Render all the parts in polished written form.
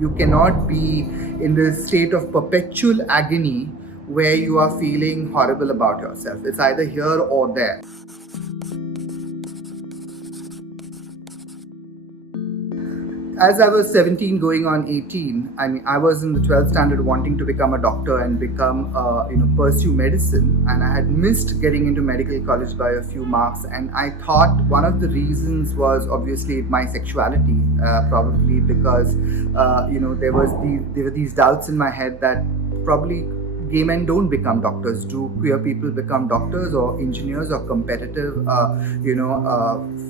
You cannot be in this state of perpetual agony where you are feeling horrible about yourself. It's either here or there. As I was 17 going on 18, I mean, I was in the 12th standard wanting to become a doctor and pursue medicine. And I had missed getting into medical college by a few marks. And I thought one of the reasons was obviously my sexuality, probably because, there were these doubts in my head that probably gay men don't become doctors. Do queer people become doctors or engineers or competitive,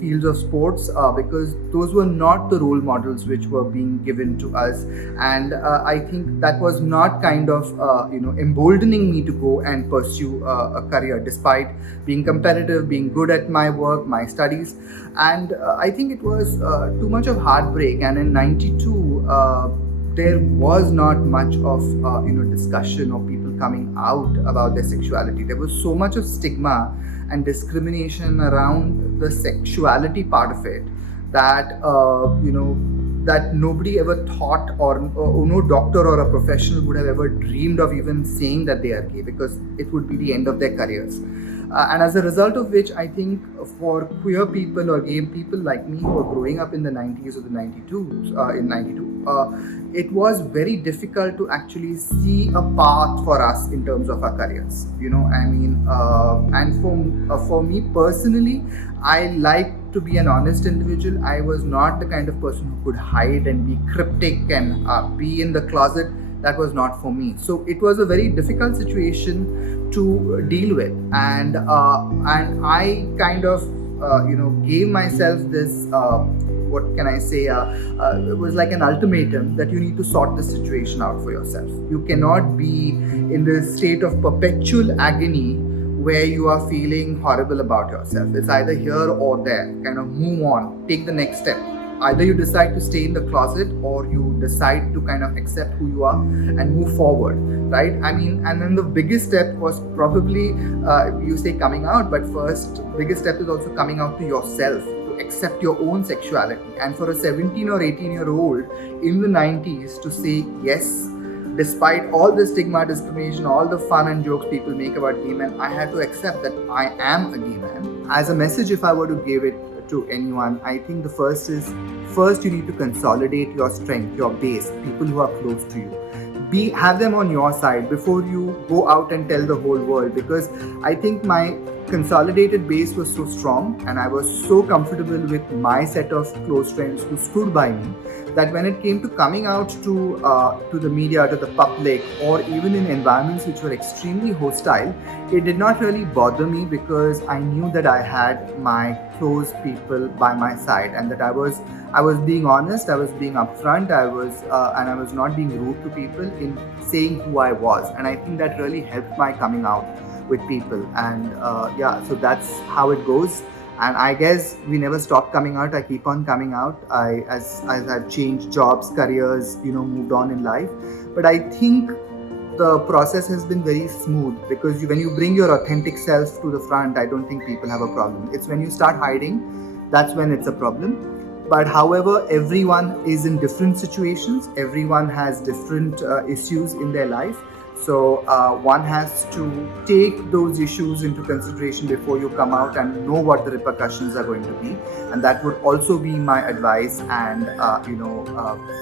fields of sports? Because those were not the role models which were being given to us, and I think that was not kind of emboldening me to go and pursue a career, despite being competitive, being good at my work, my studies, and I think it was too much of heartbreak. And in '92. There was not much of discussion or people coming out about their sexuality. There was so much of stigma and discrimination around the sexuality part of it that that nobody ever thought, or no doctor or a professional would have ever dreamed of even saying that they are gay, because it would be the end of their careers. And as a result of which, I think for queer people or gay people like me who were growing up in the 90s or the 92s, in 92, it was very difficult to actually see a path for us in terms of our careers. And for me personally, I like to be an honest individual. I was not the kind of person who could hide and be cryptic and be in the closet. That was not for me. So it was a very difficult situation to deal with, and I kind of gave myself this. What can I say? It was like an ultimatum that you need to sort the situation out for yourself. You cannot be in this state of perpetual agony where you are feeling horrible about yourself. It's either here or there. Kind of move on, take the next step. Either you decide to stay in the closet, or you decide to kind of accept who you are and move forward, right? I mean, and then the biggest step was probably, you say coming out, but first, biggest step is also coming out to yourself, to accept your own sexuality. And for a 17 or 18-year-old in the 90s to say yes, despite all the stigma, discrimination, all the fun and jokes people make about gay men, I had to accept that I am a gay man. As a message, if I were to give it to anyone, I think the first you need to consolidate your strength, your base, people who are close to you. Have them on your side before you go out and tell the whole world, because I think my consolidated base was so strong and I was so comfortable with my set of close friends who stood by me, that when it came to coming out to the media, to the public, or even in environments which were extremely hostile, it did not really bother me, because I knew that I had my close people by my side, and that I was being honest, I was being upfront, and I was not being rude to people in saying who I was. And I think that really helped my coming out with people. And so that's how it goes. And I guess we never stop coming out. I keep on coming out. As I've changed jobs, careers, moved on in life. But I think the process has been very smooth, because when you bring your authentic self to the front, I don't think people have a problem. It's when you start hiding, that's when it's a problem. But however, everyone is in different situations. Everyone has different issues in their life. So one has to take those issues into consideration before you come out, and know what the repercussions are going to be. And that would also be my advice, and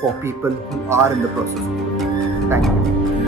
for people who are in the process of growth. Thank you.